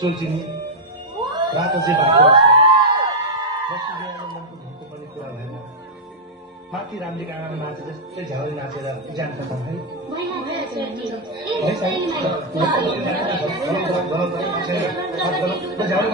सुल्चिनी रातो चाहिँ भएको छ बसुदेवले मनको भएको पनि कुरा भएन माथि रामले काँडामा नाचे जस्तै झ्याउले नाचेर जान्छ त है झ्याउले